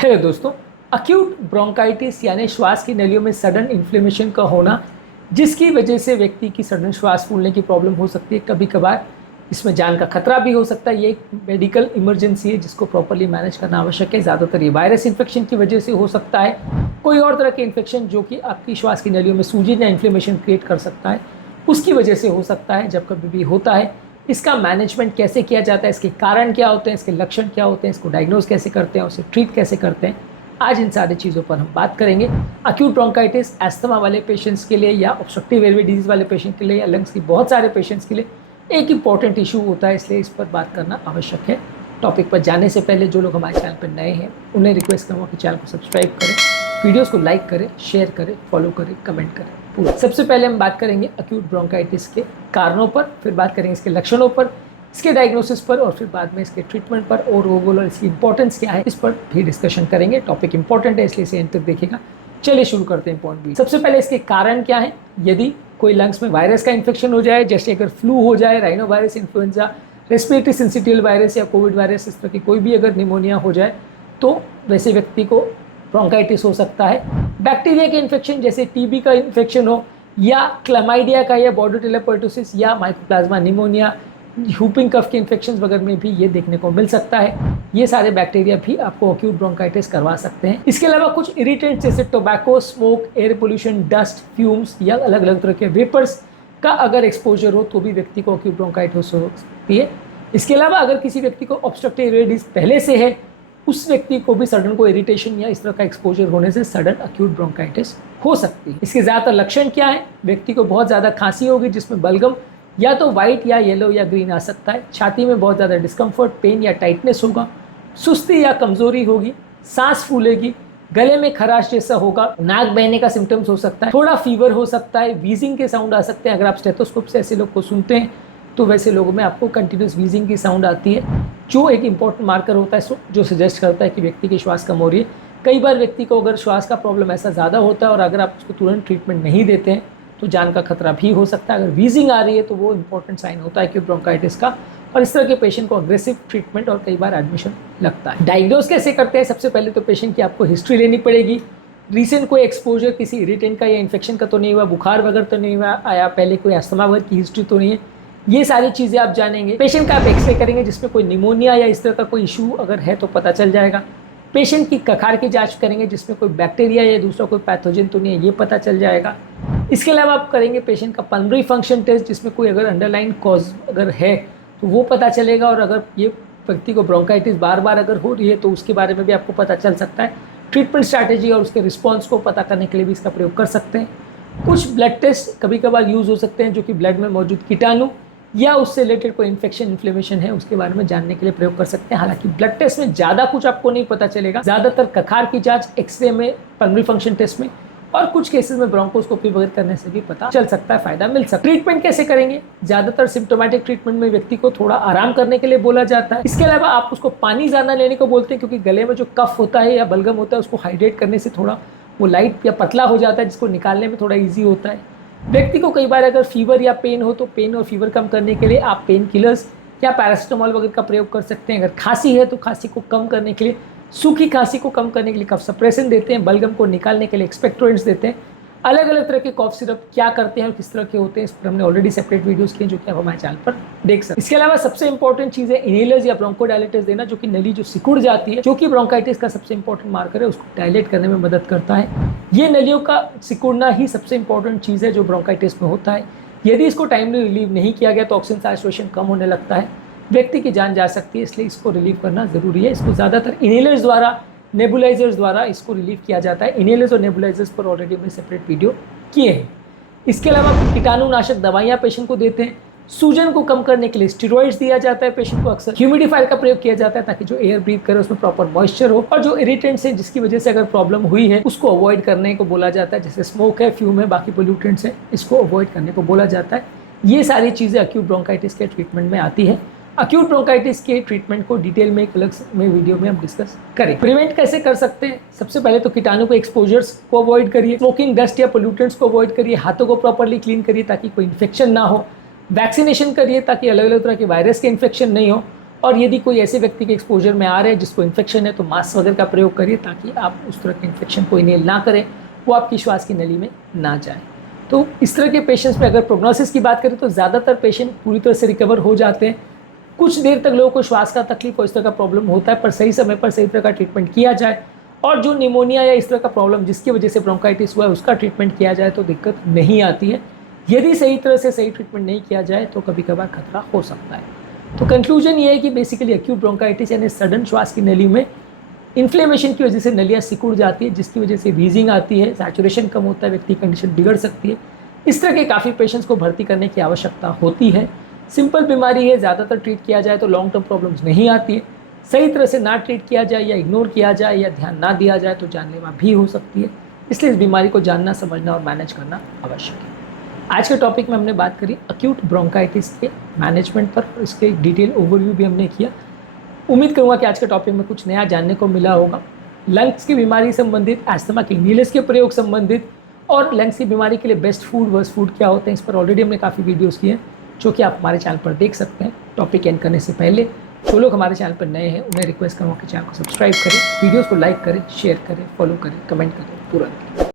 Hello दोस्तों, acute bronchitis यानी श्वास की नलियों में सडन इन्फ्लेमेशन का होना, जिसकी वजह से व्यक्ति की सडन श्वास फूलने की प्रॉब्लम हो सकती है। कभी कभार इसमें जान का खतरा भी हो सकता है। ये एक मेडिकल इमरजेंसी है जिसको प्रॉपर्ली मैनेज करना आवश्यक है। ज़्यादातर ये वायरस इन्फेक्शन की वजह से हो सकता है, कोई और तरह के इन्फेक्शन जो कि आपकी श्वास की नलियों में सूजन या इन्फ्लेमेशन क्रिएट कर सकता है, उसकी वजह से हो सकता है। जब कभी भी होता है, इसका मैनेजमेंट कैसे किया जाता है, इसके कारण क्या होते हैं, इसके लक्षण क्या होते हैं, इसको डायग्नोज कैसे करते हैं, उसे ट्रीट कैसे करते हैं, आज इन सारी चीज़ों पर हम बात करेंगे। अक्यूट ब्रोंकाइटिस एस्थमा वाले पेशेंट्स के लिए या ऑब्स्ट्रक्टिव एयरवे डिजीज वाले पेशेंट के लिए या लंग्स की बहुत सारे पेशेंट्स के लिए एक इंपॉर्टेंट इशू होता है, इसलिए इस पर बात करना आवश्यक है। टॉपिक पर जाने से पहले जो लोग हमारे चैनल पर नए हैं उन्हें रिक्वेस्ट करूँगा कि चैनल को सब्सक्राइब करें, वीडियोज़ को लाइक करें, शेयर करें, फॉलो करें, कमेंट करें पूरा। सबसे पहले हम बात करेंगे अक्यूट ब्रोंकाइटिस के कारणों पर, फिर बात करेंगे इसके लक्षणों पर, इसके डायग्नोसिस पर, और फिर बाद में इसके ट्रीटमेंट पर और ओवरऑल इसकी इंपॉर्टेंस क्या है इस पर भी डिस्कशन करेंगे। टॉपिक इंपॉर्टेंट है इसलिए इसे एंड तक देखिएगा। चलिए शुरू करते हैं पॉइंट बी। सबसे पहले इसके कारण क्या है। यदि कोई लंग्स में वायरस का इन्फेक्शन हो जाए, जैसे अगर फ्लू हो जाए, rhino virus, influenza, respiratory syncytial virus या कोविड वायरस, इस तरह की कोई भी अगर निमोनिया हो जाए तो वैसे व्यक्ति को ब्रोंकाइटिस हो सकता है। बैक्टीरिया के इन्फेक्शन जैसे टीबी का इन्फेक्शन हो, या क्लमाइडिया का, या बॉर्डोटेला पर्टुसिस, या माइकोप्लाज्मा निमोनिया, ह्यूपिंग कफ के इन्फेक्शन वगैरह में भी ये देखने को मिल सकता है। ये सारे बैक्टीरिया भी आपको अक्यूट ब्रोंकाइटिस करवा सकते हैं। इसके अलावा कुछ इरिटेंट्स जैसे tobacco, smoke, air pollution, dust, fumes या अलग अलग तरह के वेपर्स का अगर एक्सपोजर हो तो भी व्यक्ति को अक्यूट ब्रोंकाइटिस हो सकती है। इसके अलावा अगर किसी व्यक्ति को ऑब्स्ट्रक्टिव एयरवे डिजीज पहले से है, उस व्यक्ति को भी सडन को इरिटेशन या इस तरह का एक्सपोजर होने से सडन अक्यूट ब्रोंकाइटिस हो सकती है। इसके ज़्यादातर लक्षण क्या है। व्यक्ति को बहुत ज़्यादा खांसी होगी जिसमें बलगम या तो वाइट या येलो या ग्रीन आ सकता है। छाती में बहुत ज़्यादा डिस्कम्फर्ट, पेन या टाइटनेस होगा। सुस्ती या कमज़ोरी होगी। सांस फूलेगी। गले में खराश जैसा होगा। नाक बहने का सिम्टम्स हो सकता है। थोड़ा फीवर हो सकता है। वीजिंग के साउंड आ सकते हैं। अगर आप स्टेथोस्कोप से ऐसे लोग को सुनते हैं तो वैसे लोगों में आपको कंटिन्यूस वीजिंग की साउंड आती है, जो एक इंपॉर्टेंट मार्कर होता है जो सजेस्ट करता है कि व्यक्ति की श्वास कम हो रही है। कई बार व्यक्ति को अगर श्वास का प्रॉब्लम ऐसा ज़्यादा होता है और अगर आप उसको तुरंत ट्रीटमेंट नहीं देते हैं तो जान का खतरा भी हो सकता है। अगर वीजिंग आ रही है तो वो इंपॉर्टेंट साइन होता है कि ब्रोंकाइटिस का, और इस तरह के पेशेंट को अग्रेसिव ट्रीटमेंट और कई बार एडमिशन लगता है। डायग्नोज कैसे करते हैं। सबसे पहले तो पेशेंट की आपको हिस्ट्री लेनी पड़ेगी। रीसेंट कोई एक्सपोजर किसी इरिटेंट का या इन्फेक्शन का तो नहीं हुआ, बुखार वगैरह तो नहीं हुआ आया, पहले कोई अस्थमा वगैरह की हिस्ट्री तो नहीं है, ये सारी चीज़ें आप जानेंगे। पेशेंट का आप एक्सरे करेंगे जिसमें कोई निमोनिया या इस तरह का कोई इशू अगर है तो पता चल जाएगा। पेशेंट की कखार की जांच करेंगे जिसमें कोई बैक्टीरिया या दूसरा कोई पैथोजन तो नहीं है, ये पता चल जाएगा। इसके अलावा आप करेंगे पेशेंट का पल्मोनरी फंक्शन टेस्ट जिसमें कोई अगर अंडरलाइन कॉज अगर है तो वो पता चलेगा, और अगर ये व्यक्ति को ब्रोंकाइटिस बार बार अगर हो रही है तो उसके बारे में भी आपको पता चल सकता है। ट्रीटमेंट स्ट्रैटेजी और उसके रिस्पॉन्स को पता करने के लिए भी इसका प्रयोग कर सकते हैं। कुछ ब्लड टेस्ट कभी कभार यूज़ हो सकते हैं जो कि ब्लड में मौजूद कीटाणु या उससे रिलेटेड कोई इन्फेक्शन इन्फ्लेमेशन है उसके बारे में जानने के लिए प्रयोग कर सकते हैं। हालांकि ब्लड टेस्ट में ज़्यादा कुछ आपको नहीं पता चलेगा, ज़्यादातर कखार की जांच, एक्सरे में, पल्मोनरी फंक्शन टेस्ट में और कुछ केसेस में ब्रोंकोस्कोपी वगैरह करने से भी पता चल सकता है, फायदा मिल सकता है। ट्रीटमेंट कैसे करेंगे। ज़्यादातर सिम्टोमेटिक ट्रीटमेंट में व्यक्ति को थोड़ा आराम करने के लिए बोला जाता है। इसके अलावा आप उसको पानी ज़्यादा लेने को बोलते हैं क्योंकि गले में जो कफ होता है या बलगम होता है उसको हाइड्रेट करने से थोड़ा वो लाइट या पतला हो जाता है, जिसको निकालने में थोड़ा ईजी होता है। व्यक्ति को कई बार अगर फीवर या पेन हो तो पेन और फीवर कम करने के लिए आप पेन किलर्स या पैरासिटामोल वगैरह का प्रयोग कर सकते हैं। अगर खांसी है तो खांसी को कम करने के लिए, सूखी खांसी को कम करने के लिए कफ सप्रेशन देते हैं। बलगम को निकालने के लिए एक्सपेक्टोरेंट्स देते हैं। अलग अलग तरह के कॉफ सिरप क्या करते हैं और किस तरह के होते हैं इस पर हमने ऑलरेडी सेपरेट वीडियोस किए जो कि आप हमारे चैनल पर देख सकते हैं। इसके अलावा सबसे इंपॉर्टेंट चीज़ है इनहेलर्स या ब्रोंकोडायलेटर्स देना, जो कि नली जो सिकुड़ जाती है, जो कि ब्रोंकाइटिस का सबसे इंपॉर्टेंट मार्कर है, उसको डायलेट करने में मदद करता है। ये नलियों का सिकुड़ना ही सबसे इंपॉर्टेंट चीज़ है जो ब्रोंकाइटिस में होता है। यदि इसको टाइमली रिलीव नहीं किया गया तो ऑक्सीजन सैचुरेशन कम होने लगता है, व्यक्ति की जान जा सकती है, इसलिए इसको रिलीव करना ज़रूरी है। इसको ज़्यादातर इनहेलर्स द्वारा, नेबुलाइजर्स द्वारा इसको रिलीव किया जाता है। इनहेलर्स और नेबुलाइजर्स पर ऑलरेडी हमने सेपरेट वीडियो किए हैं। इसके अलावा कीटाणुनाशक दवाइयाँ पेशेंट को देते हैं। सूजन को कम करने के लिए स्टेरॉइड्स दिया जाता है पेशेंट को। अक्सर ह्यूमिडिफायर का प्रयोग किया जाता है ताकि जो एयर ब्रीथ करे उसमें प्रॉपर मॉइस्चर हो, और जो इरिटेंट्स हैं जिसकी वजह से अगर प्रॉब्लम हुई है उसको अवॉइड करने को बोला जाता है, जैसे स्मोक है, फ्यूम है, बाकी पोल्यूटेंट्स है, इसको अवॉइड करने को बोला जाता है। ये सारी चीज़ें अक्यूट ब्रोंकाइटिस के ट्रीटमेंट में आती है। अक्यूट ब्रोंकाइटिस के ट्रीटमेंट को डिटेल में एक अलग में वीडियो में हम डिस्कस करें। प्रिवेंट कैसे कर सकते हैं। सबसे पहले तो कीटाणु को एक्सपोजर्स को अवॉइड करिए, स्मोकिंग, डस्ट या पोल्यूटेंट्स को अवॉइड करिए, हाथों को प्रॉपर्ली क्लीन करिए ताकि कोई इन्फेक्शन ना हो, वैक्सीनेशन करिए ताकि अलग अलग तरह के वायरस के इन्फेक्शन नहीं हो, और यदि कोई ऐसे व्यक्ति के एक्सपोजर में आ रहे हैं जिसको इन्फेक्शन है तो मास्क वगैरह का प्रयोग करिए ताकि आप उस तरह के इन्फेक्शन को इनहेल ना करें, वो आपकी श्वास की नली में ना जाए। तो इस तरह के पेशेंट्स में अगर प्रोग्नोसिस की बात करें तो ज़्यादातर पेशेंट पूरी तरह से रिकवर हो जाते हैं। कुछ देर तक लोगों को श्वास का तकलीफ और इस तरह का प्रॉब्लम होता है, पर सही समय पर सही तरह का ट्रीटमेंट किया जाए और जो निमोनिया या इस तरह का प्रॉब्लम जिसकी वजह से ब्रोंकाइटिस हुआ है उसका ट्रीटमेंट किया जाए तो दिक्कत नहीं आती है। यदि सही तरह से सही ट्रीटमेंट नहीं किया जाए तो कभी कभार खतरा हो सकता है। तो कंक्लूजन ये है कि बेसिकली एक्यूट ब्रोंकाइटिस यानी सडन श्वास की नली में इन्फ्लेमेशन की वजह से नलियाँ सिकुड़ जाती है, जिसकी वजह से वीजिंग आती है, सैचुरेशन कम होता है, व्यक्ति की कंडीशन बिगड़ सकती है। इस तरह के काफ़ी पेशेंट्स को भर्ती करने की आवश्यकता होती है। सिंपल बीमारी है, ज़्यादातर ट्रीट किया जाए तो लॉन्ग टर्म प्रॉब्लम्स नहीं आती है। सही तरह से ना ट्रीट किया जाए या इग्नोर किया जाए या ध्यान ना दिया जाए तो जानलेवा भी हो सकती है। इसलिए इस बीमारी को जानना, समझना और मैनेज करना आवश्यक है। आज के टॉपिक में हमने बात करी एक्यूट ब्रोंकाइटिस के मैनेजमेंट पर, इसके डिटेल ओवरव्यू भी हमने किया। उम्मीद करूँगा कि आज के टॉपिक में कुछ नया जानने को मिला होगा। लंग्स की बीमारी संबंधित, अस्थमा के इनहेलर्स के प्रयोग संबंधित और लंग्स की बीमारी के लिए बेस्ट फूड वर्स्ट फूड क्या होते हैं, इस पर ऑलरेडी हमने काफ़ी वीडियोस किए हैं जो कि आप हमारे चैनल पर देख सकते हैं। टॉपिक एंड करने से पहले जो लोग हमारे चैनल पर नए हैं उन्हें रिक्वेस्ट करूँगा कि चैनल को सब्सक्राइब करें, वीडियोज़ को लाइक करें, शेयर करें, फॉलो करें, कमेंट करें तुरंत।